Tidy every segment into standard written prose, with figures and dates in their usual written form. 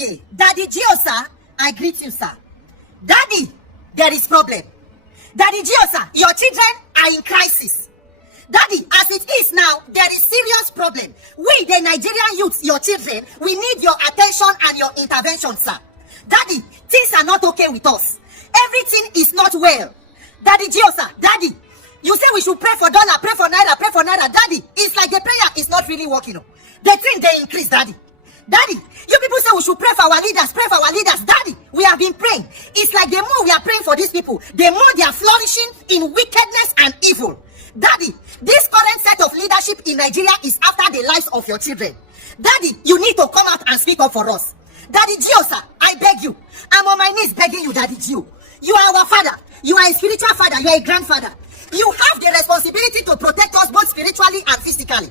Adeboye, Daddy Gio, sir, I greet you, sir. Daddy, there is problem. Daddy Gio, sir, your children are in crisis. Daddy, as it is now, there is serious problem. We, the Nigerian youths, your children, we need your attention and your intervention, sir. Daddy, things are not okay with us. Everything is not well. Daddy Gio, sir, Daddy, you say we should pray for dollar, pray for naira, pray for naira. Daddy, it's like the prayer is not really working. The thing they increase, Daddy. Daddy, you people say we should pray for our leaders, pray for our leaders. Daddy, we have been praying. It's like the more we are praying for these people, the more they are flourishing in wickedness and evil. Daddy, this current set of leadership in Nigeria is after the lives of your children. Daddy, you need to come out and speak up for us. Daddy Gio, sir, I beg you. I'm on my knees begging you, Daddy Gio. You are our father. You are a spiritual father. You are a grandfather. You have the responsibility to protect us both spiritually and physically.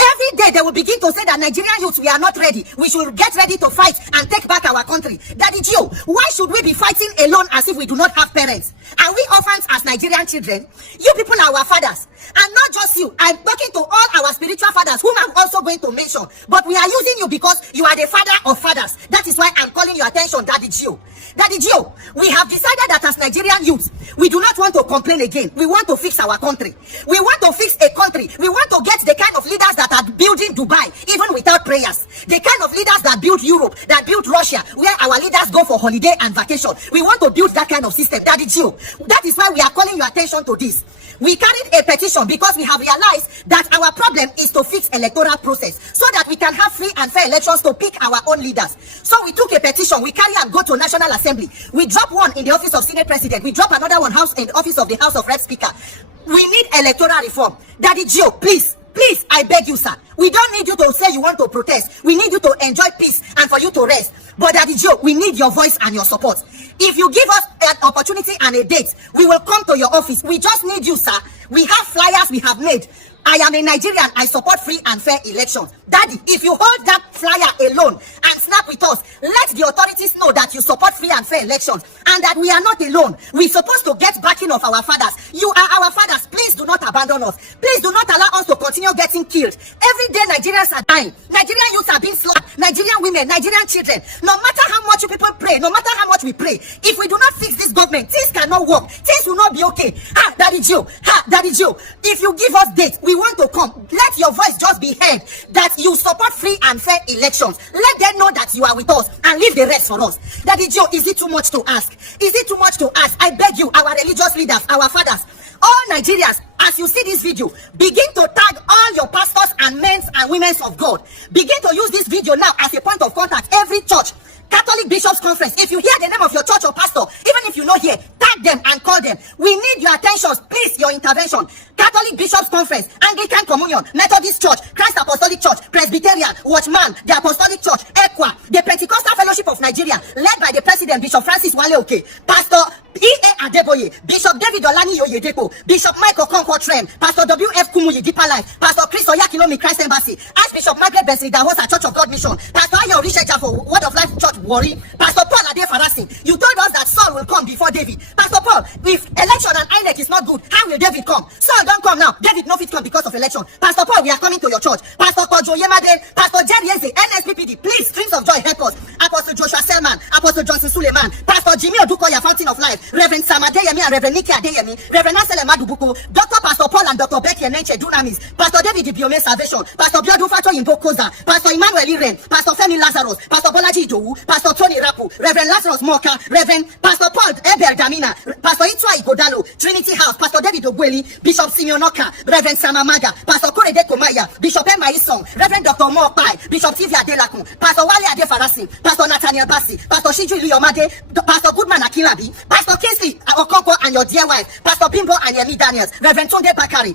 Every day they will begin to say that Nigerian youths, we are not ready. We should get ready to fight and take back our country. Daddy Gio, why should we be fighting alone as if we do not have parents? Are we orphans as Nigerian children? You people are our fathers. And not just you. I'm talking to all our spiritual fathers, whom I'm also going to mention. But we are using you because you are the father of fathers. That is why I'm calling your attention, Daddy Gio. Daddy Gio, we have decided that as Nigerian youths, we do not want to complain again. We want to fix our country. We want to fix a country. We want to get the kind of leaders that are building Dubai, even without prayers. The kind of leaders that build Europe, that build Russia, where our leaders go for holiday and vacation. We want to build that kind of system, Daddy Gio. That is why we are calling your attention to this. We carried a petition because we have realized that our problem is to fix electoral process so that we can have free and fair elections to pick our own leaders. So we took a petition, we carry and go to National Assembly. We drop one in the office of Senate President. We drop another one in the office of the House of Rep Speaker. We need electoral reform. Daddy Gio, please, I beg you, sir. We don't need you to say you want to protest. We need you to enjoy peace and for you to rest. But Daddy Gio, we need your voice and your support. If you give us an opportunity and a date, we will come to your office. We just need you, sir. We have flyers we have made. I am a Nigerian. I support free and fair elections. Daddy, if you hold that flyer alone and snap with us, let the authorities know that you support free and fair elections and that we are not alone. We're supposed to get backing of our fathers. You are our fathers. Please do not abandon us. Please do not allow us to continue getting killed. Every day Nigerians are dying. Nigerian youths are being slaughtered. Nigerian women, Nigerian children. No matter how much you people pray, no matter how much we pray, if we do not fix this government, things cannot work. Things will not be okay. Daddy Gio, if you give us dates, we want to come. Let your voice just be heard that you support free and fair elections. Let them know that you are with us and leave the rest for us. Daddy Gio, is it too much to ask? Is it too much to ask? I beg you, our religious leaders, our fathers, all Nigerians, as you see this video, begin to tag all your pastors and men and women of God. Begin to use this video now as a point of contact. Every church, Catholic Bishops Conference, if you hear the name of your church or pastor, even if you know here, tag them and call them. We need your attention, please, your intervention. Catholic Bishops Conference, Anglican Communion, Methodist Church, Christ Apostolic Church, Presbyterian, Watchman, the Apostolic Church, ECWA, the Pentecostal Fellowship of Nigeria, led by the President, Bishop Francis Wale Oke, Pastor E.A. Adeboye, Bishop David Olani Oyedepo, Bishop Michael Concord Trem, Pastor W.F. Kumuyi Deeper Life, Pastor Chris Oyakilomi Christ Embassy, Archbishop Margaret Bensley Dahosa Church of God Mission, Pastor Ayo Risheja for Word of Life Church Warri, Pastor Paul Ade Farasin. You told us that Saul will come before David. Pastor Paul, if election and INEC is not good, how will David come? Saul don't come now. David no fit come because of election. Pastor Paul, we are coming to your church. Pastor Kojo Yemade, Pastor Jerry Eze, NSPPD, please, Streams of Joy, help us. Apostle Joshua Selman, Apostle Johnson Suleiman, Pastor Jimmy Odukoya, Fountain of Life, Reverend Sam Adeyemi and Reverend Nikki Adeyemi, Reverend Ansele Madubuko, Dr. Pastor Paul and Dr. Becky Enenche Dunamis, Pastor David Ibiome Salvation, Pastor Biodu Fato Imbo Koza, Pastor Emmanuel Iren, Pastor Femi Lazarus, Pastor Bolaji Idowu, Pastor Tony Rapu, Reverend Lazarus Moka, Reverend Pastor Paul Ebel Damina, Pastor Itwa Igodalo, Trinity House, Pastor David Ogweli, Bishop Simeon Oka, Reverend Samamaga, Pastor Korede Komaya, Bishop Emma Isong, Reverend Dr. Mopai, Bishop Tivia Delakun, Pastor Wale Ade Farasin, Pastor Nathaniel Bassi, Pastor Shiju Iliyomade, Pastor Goodman Akilabi, Pastor Kingsley Okonkwo and your dear wife, Pastor Bimbo and Yemi Daniels, Reverend Tunde Bakari,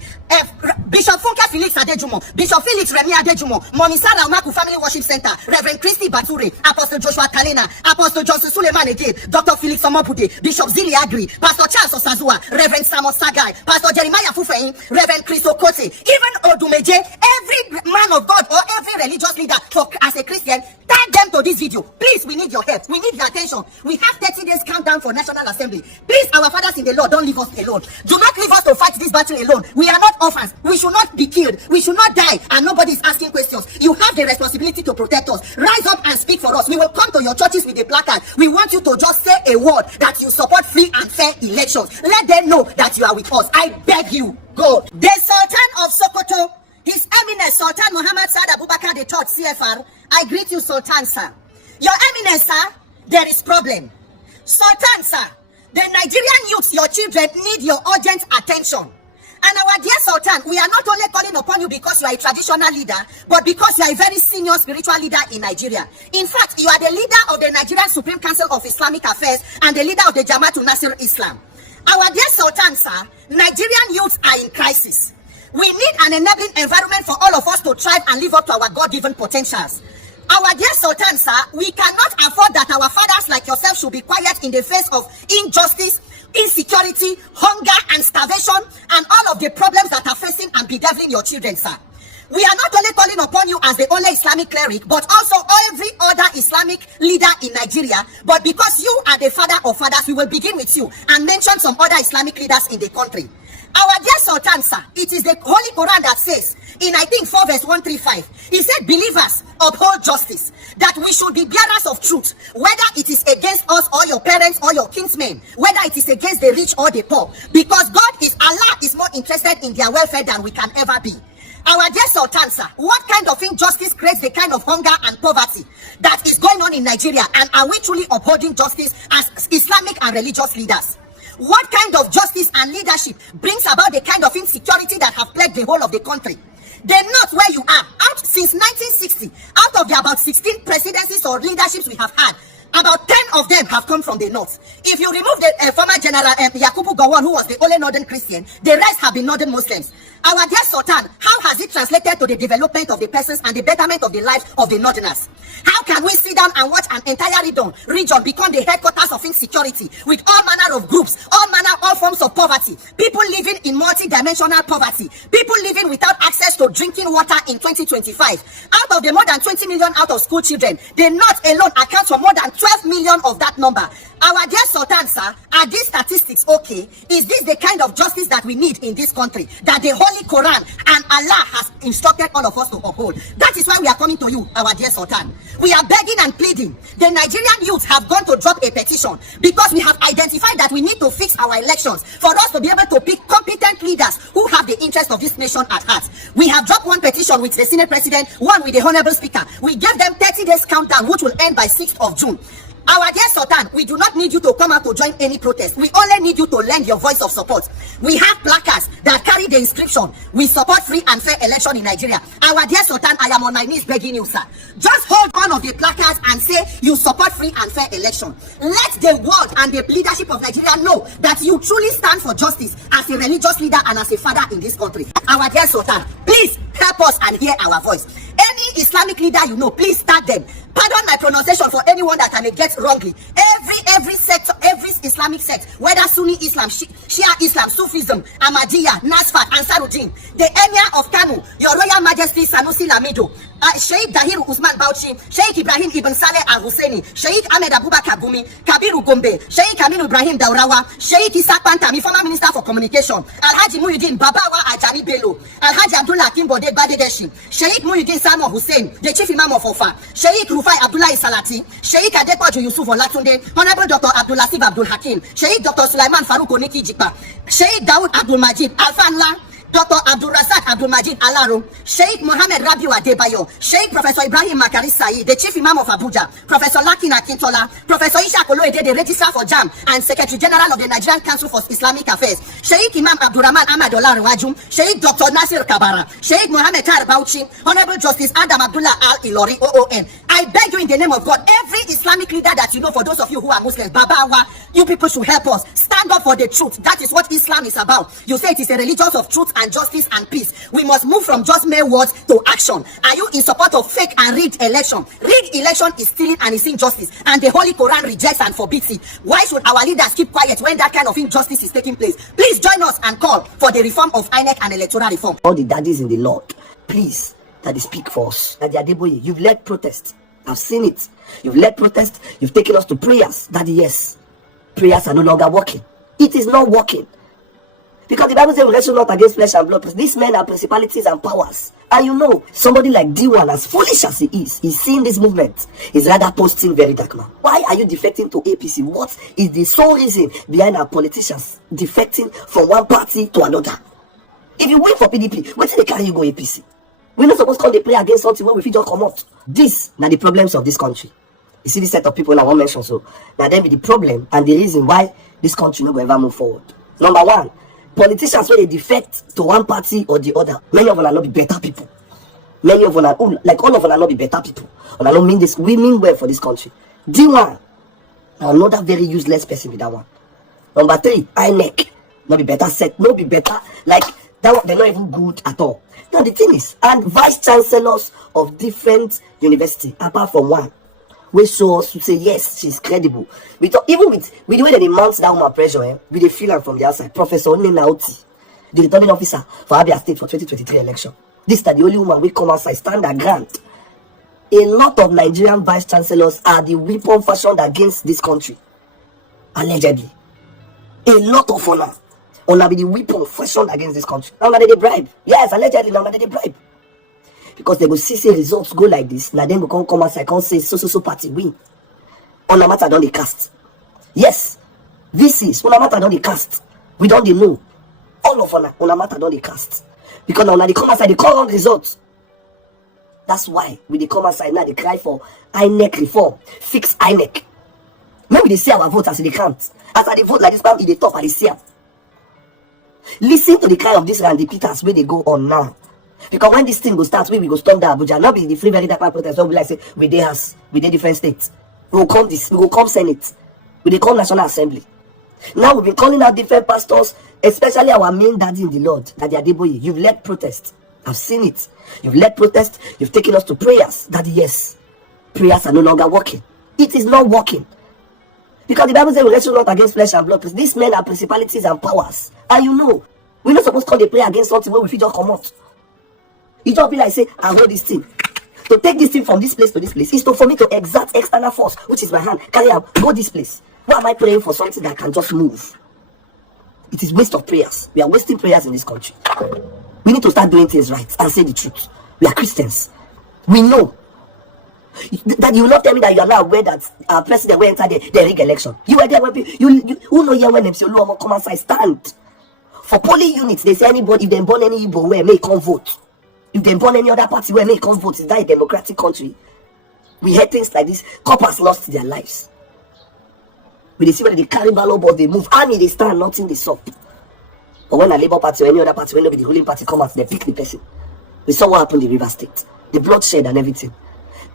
Bishop Funke Felix Adejumo, Bishop Felix Remi Adejumo, Mommy Sarah Umaku Family Worship Center, Reverend Christy Bature, Apostle Joshua Kalena, Apostle Johnson Suleiman again, Dr. Felix Omobude, Bishop Zili Agri, Pastor Charles Osazua, Reverend Samuel Sagai, Pastor Jeremiah Fufein, Reverend Chris Okote, even Odumeje, every man of God or every religious leader as a Christian, tag them to this video. Please, we need your help. We need your attention. We have 30 days countdown for National Assembly. Please, our fathers in the Lord, don't leave us alone. Do not leave us to fight this battle alone. We are not orphans. We should not be killed. We should not die. And nobody is asking questions. You have the responsibility to protect us. Rise up and speak for us. We will come to your churches with a placard. We want you to just say a word that you support free and fair elections. Let them know that you are with us. I beg you, go. The Sultan of Sokoto, His Eminence Sultan Muhammad Saad Abubakar III CFR, I greet you, Sultan, sir. Your Eminence, sir, there is problem. Sultan, sir, the Nigerian youths, your children, need your urgent attention. And our dear Sultan, we are not only calling upon you because you are a traditional leader, but because you are a very senior spiritual leader in Nigeria. In fact, you are the leader of the Nigerian Supreme Council of Islamic Affairs and the leader of the Jamaatul Nasir Islam. Our dear Sultan, sir, Nigerian youths are in crisis. We need an enabling environment for all of us to thrive and live up to our God-given potentials. Our dear Sultan, sir, we cannot afford that our fathers like yourself should be quiet in the face of injustice, insecurity, hunger and starvation, and all of the problems that are facing and bedeviling your children, sir. We are not only calling upon you as the only Islamic cleric, but also every other Islamic leader in Nigeria. But because you are the father of fathers, we will begin with you and mention some other Islamic leaders in the country. Our dear Sultan, sir, it is the Holy Quran that says, in I think 4 verse 135, he said, believers uphold justice, that we should be bearers of truth, whether it is against us or your parents or your kinsmen, whether it is against the rich or the poor, because Allah is more interested in their welfare than we can ever be. Our dear Sultan, sir, what kind of injustice creates the kind of hunger and poverty that is going on in Nigeria, and are we truly upholding justice as Islamic and religious leaders? What kind of justice and leadership brings about the kind of insecurity that have plagued the whole of the country? The north where you are, out since 1960, out of the about 16 presidencies or leaderships we have had, about 10 of them have come from the north. If you remove the former General Yakubu Gowon, who was the only northern Christian, the rest have been northern Muslims. Our dear Sultan, how has it translated to the development of the persons and the betterment of the lives of the northerners? How can we sit down and watch an entire region become the headquarters of insecurity with all manner of groups, all forms of poverty, people living in multi-dimensional poverty, people living without access to drinking water in 2025? Out of the more than 20 million out of school children, the north alone accounts for more than 12 million of that number. Our dear Sultan, sir, are these statistics okay? Is this the kind of justice that we need in this country, that the Holy Quran and Allah has instructed all of us to uphold? That is why we are coming to you, our dear Sultan. We are begging and pleading. The Nigerian youths have gone to drop a petition because we have identified that we need to fix our elections for us to be able to pick competent leaders who have the interest of this nation at heart. We have dropped one petition with the Senate President, one with the Honorable Speaker. We gave them 30 days countdown, which will end by 6th of June. Our dear Sultan, we do not need you to come out to join any protest. We only need you to lend your voice of support. We have placards that carry the inscription, "We support free and fair election in Nigeria." Our dear Sultan, I am on my knees begging you, sir. Just hold one of the placards and say you support free and fair election. Let the world and the leadership of Nigeria know that you truly stand for justice as a religious leader and as a father in this country. Our dear Sultan, please help us and hear our voice. Any Islamic leader you know, please start them. Pardon my pronunciation for anyone that I may get wrongly. Every sect, every Islamic sect, whether Sunni Islam, Shia Islam, Sufism, Ahmadiyya, Nasfat, Ansaruddin, the Emir of Kanu, Your Royal Majesty Sanusi Lamido, Sheikh Dahir Usman Bauchi, Sheikh Ibrahim Ibn Saleh Al Husseini, Sheikh Ahmed Abubakar Gumi, Kabiru Gombe, Sheikh Aminu Ibrahim Daurawa, Sheikh Isa Pantami, former Minister for Communication, Alhaji Muhyiddin Babawa Ajani Bello, Alhaji Abdullah Kimbode Badedeshi, Sheikh Muhyiddin Samo Hussein, the Chief Imam of Ofa, Sheikh Rufai Abdullah Salati, Sheikh Adepoju Yusuf Olatunde, Honorable Dr. Abdul Latif Abdul Hakim, Sheikh Dr. Sulaiman Farouk Oniki Jikpa, Sheikh Dawood Abdul Majid Alfanla, Dr. Abdul Razak Abdul Majid Alaro, Sheikh Mohammed Rabiu Adebayo, Sheikh Professor Ibrahim Makari Said, the Chief Imam of Abuja, Professor Lakin Akintola, Professor Isha Koloede, the Registrar for JAM and Secretary General of the Nigerian Council for Islamic Affairs, Sheikh Imam Abdurrahman Ahmad Olarwajum, Sheikh Dr. Nasir Kabara, Sheikh Mohammed Tar Bauchi, Honorable Justice Adam Abdullah Al Ilori, OON. I beg you in the name of God, every Islamic leader that you know, for those of you who are Muslims, Babawa, you people should help us. Stand up for the truth. That is what Islam is about. You say it is a religion of truth and justice and peace. We must move from just mere words to action. Are you in support of fake and rigged election? Rigged election is stealing and is injustice, and the Holy Quran rejects and forbids it. Why should our leaders keep quiet when that kind of injustice is taking place? Please join us and call for the reform of INEC and electoral reform. All the daddies in the Lord, please, Daddy, speak for us. Daddy Adeboye, you've led protests. I've seen it. You've led protests. You've taken us to prayers. Daddy, yes. Prayers are no longer working. It is not working. Because the Bible says we wrestle not against flesh and blood. These men are principalities and powers. And you know, somebody like D1, as foolish as he is, he's seeing this movement. He's rather posting very dark man. Why are you defecting to APC? What is the sole reason behind our politicians defecting from one party to another? If you wait for PDP, where did they carry you go APC? We're not supposed to come to play against something where we just come out. These are the problems of this country. You see this set of people I won't mention, so now then be the problem and the reason why this country will ever move forward. Number one, politicians when they defect to one party or the other, many of them are not be better people. Many of them are, like all of them are not be better people. And I don't mean this, we mean well for this country. D1, another very useless person with that one. Number three, INEC, not be better set, not be better, like that one, they're not even good at all. Now the thing is, and vice chancellors of different universities, apart from one, we show us to say yes, she's credible. Even with the way that they mount down my pressure, with the feeling from the outside, Professor Nenauti, the returning officer for Abia State for 2023 election. This is the only woman we come outside, stand her ground. A lot of Nigerian vice chancellors are the weapon fashioned against this country. Allegedly. A lot of honor be the weapon fashioned against this country. Now they bribe. Yes, allegedly, now they bribe. Because they go see results go like this. Now then we come outside, can't say so party win. On a matter don't they cast. Yes, this is on a matter don't they cast. We don't they know. All of on a matter don't they cast. Because now they come outside, they call on results. That's why when they come outside now they cry for INEC reform. Fix INEC. Maybe they see our votes as they can't. As they vote like this, they talk and they see. Listen to the cry of this Randy Peters where they go on now. Because when this thing go start, we go storm the Abuja. Not be the free very dark protest. So we like say we dey house, we dey different states. We will come Senate, we dey come National Assembly. Now we've been calling out different pastors, especially our main daddy in the Lord, Daddy Adeboye. You've led protest. I've seen it. You've led protest. You've taken us to prayers. Daddy, yes, prayers are no longer working. It is not working. Because the Bible says we wrestle not against flesh and blood. These men are principalities and powers. And you know, we're not supposed to come to pray against something where we just come out. It just be like say, I hold this thing. To take this thing from this place to this place is to for me to exert external force, which is my hand. Carry out, go this place. Why am I praying for something that can just move? It is waste of prayers. We are wasting prayers in this country. We need to start doing things right and say the truth. We are Christians. We know that you will not tell me that you are not aware that our president will enter the rig election. You were there when you who know here when MC Oluomo come outside stand. For polling units, they say anybody, if they born any Igbo where may come vote. If they born any other party where may come vote, is that a democratic country? We hear things like this. Coppers lost their lives. We see whether they carry ballot board, they move, army they stand, nothing they stop. But when a Labour Party or any other party, when the ruling party come out, they pick the person. We saw what happened in River State. The bloodshed and everything.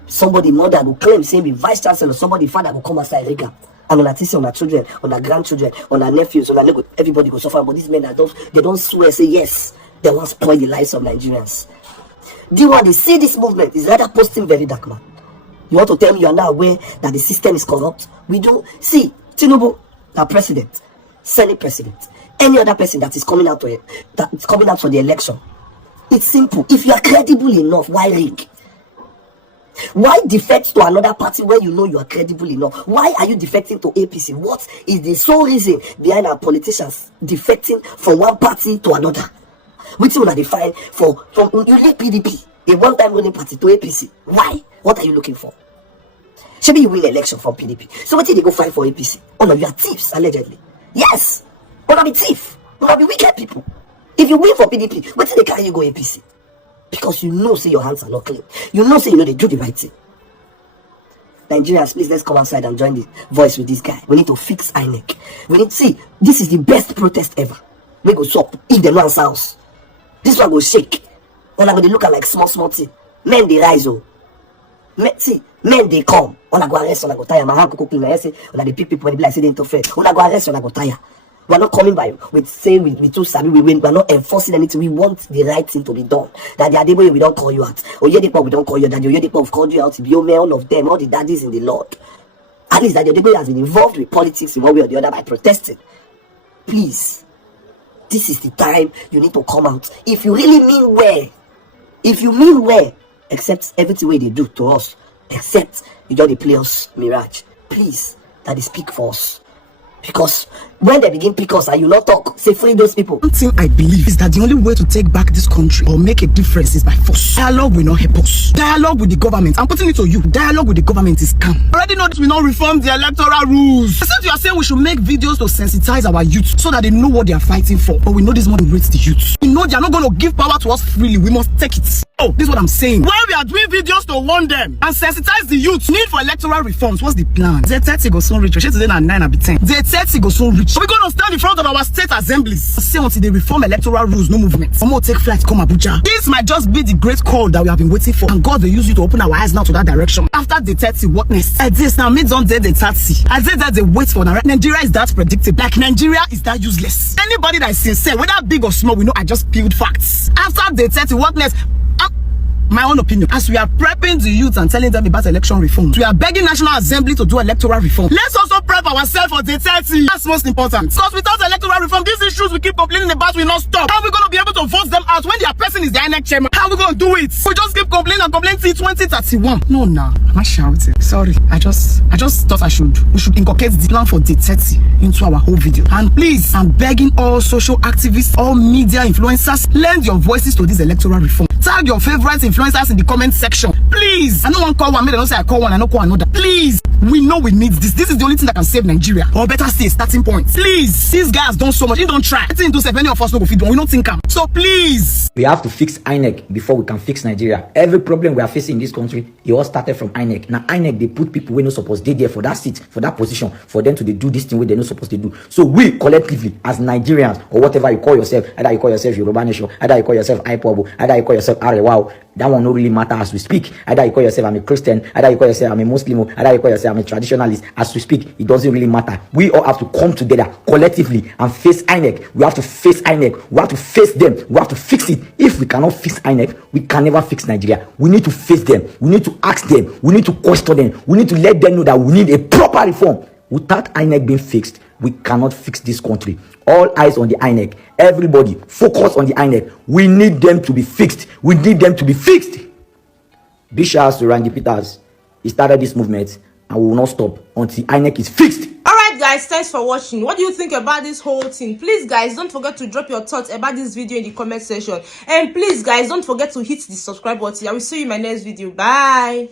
Somebody mother will claim saying be vice chancellor, somebody father will come outside Riga. And on our teaching, on our children, on our grandchildren, on our nephews, on our neighbors, everybody will suffer. But these men they don't swear, say yes, they want to spoil the lives of Nigerians. D1, they see this movement is rather posting very dark man. You want to tell me you are now aware that the system is corrupt? We do see Tinubu, our president, Senate president, any other person that is coming out for the election. It's simple. If you are credible enough, why rig? Why defect to another party when you know you are credible enough? Why are you defecting to APC? What is the sole reason behind our politicians defecting from one party to another? Which one are they find from you leave PDP, a one-time ruling party, to APC? Why? What are you looking for? Should you win election from PDP? So what did they go fight for APC? All of you are thieves, allegedly. Yes, all of you thief, all of you wicked people. If you win for PDP, what did they carry you go APC? Because you know, say your hands are not clean. You know, say you know they do the right thing. Nigerians, please let's come outside and join the voice with this guy. We need to fix INEC. We need to see this is the best protest ever. We go stop if they no answer us. This one go shake. When I go they look at like small thing. Men they rise oh. Men they come. When I go arrest, when I go tire. My hand go clean. I say when I pick people when they be like say they interfere. When I go arrest, when I go tire. We are not coming by with saying we too sabi we win. We are not enforcing anything. We want the right thing to be done. That the Adeboye we don't call you out. Oyedepo we don't call you. That the Oyedepo have called you out. Be all of them, all the daddies in the Lord. At least that the Adeboye has been involved with politics in one way or the other by protesting. Please, this is the time you need to come out. If you really mean well, if you mean well, accept everything way they do to us. Except you just dey play us mirage. Please, Daddy, speak for us. Because when they begin pick us and you not talk, say free those people. One thing I believe is that the only way to take back this country or make a difference is by force. Dialogue will not help us. Dialogue with the government, I'm putting it to you, dialogue with the government is calm. I already know that we not reform the electoral rules. Except you are saying we should make videos to sensitize our youth so that they know what they are fighting for. But we know this money rates the youth. We know they are not going to give power to us freely. We must take it. Oh, this is what I'm saying. While we are doing videos to warn them and sensitize the youth, need for electoral reforms, what's the plan? Day 30 go soon reach. Today na 9 and be 10. Day 30 go soon reach. We're going to stand in front of our state assemblies. Say until they reform electoral rules, no movement. Some more take flight, come Abuja. This might just be the great call that we have been waiting for. And God will use you to open our eyes now to that direction. After the 30, what next? At this now, mid on day the 30. I said that they wait for Nigeria is that predictable. Like Nigeria is that useless. Anybody that is sincere, whether big or small, we know I just peeled facts. After the 30, what next? My own opinion, as we are prepping the youth and telling them about election reform, we are begging National Assembly to do electoral reform. Let's also prep ourselves for the 30. That's most important. Because without electoral reform, these issues we keep complaining about will not stop. How are we going to be able to vote them out when their person is the INEC chairman? How are we going to do it? We just keep complaining and complaining till 2031. No, nah, am I shouting? Sorry, I just thought we should inculcate the plan for the 30 into our whole video. And please, I'm begging all social activists, all media influencers, lend your voices to this electoral reform. Tag your favorite influencers in the comment section. Please. I don't want to call one, maybe they don't say I call one, I don't call another. Please. We know we need this. This is the only thing that can save Nigeria. Or better still, starting point. Please. These guys don't so much. They don't try. I think to save any of us no go fit. We don't think am. So please. We have to fix INEC before we can fix Nigeria. Every problem we are facing in this country, it all started from INEC. Now INEC, they put people who are not supposed to be there for that seat, for that position, for them to do this thing where they're not supposed to do. So we collectively, as Nigerians, or whatever you call yourself, either you call yourself Yoruba Nation, either you call yourself IPOB, either you call yourself Arewao, that one don't really matter as we speak. Either you call yourself I'm a Christian, either you call yourself I'm a Muslim, either you call yourself I'm a traditionalist. As we speak, it doesn't really matter. We all have to come together collectively and face INEC. We have to face INEC. We have to face them. We have to fix it. If we cannot fix INEC, we can never fix Nigeria. We need to face them. We need to ask them. We need to question them. We need to let them know that we need a proper reform. Without INEC being fixed, we cannot fix this country. All eyes on the INEC. Everybody focus on the INEC. We need them to be fixed. We need them to be fixed. Big shouts to Randy Peters. He started this movement and we will not stop until INEC is fixed. Alright guys, thanks for watching. What do you think about this whole thing? Please guys, don't forget to drop your thoughts about this video in the comment section. And please guys, don't forget to hit the subscribe button. I will see you in my next video. Bye.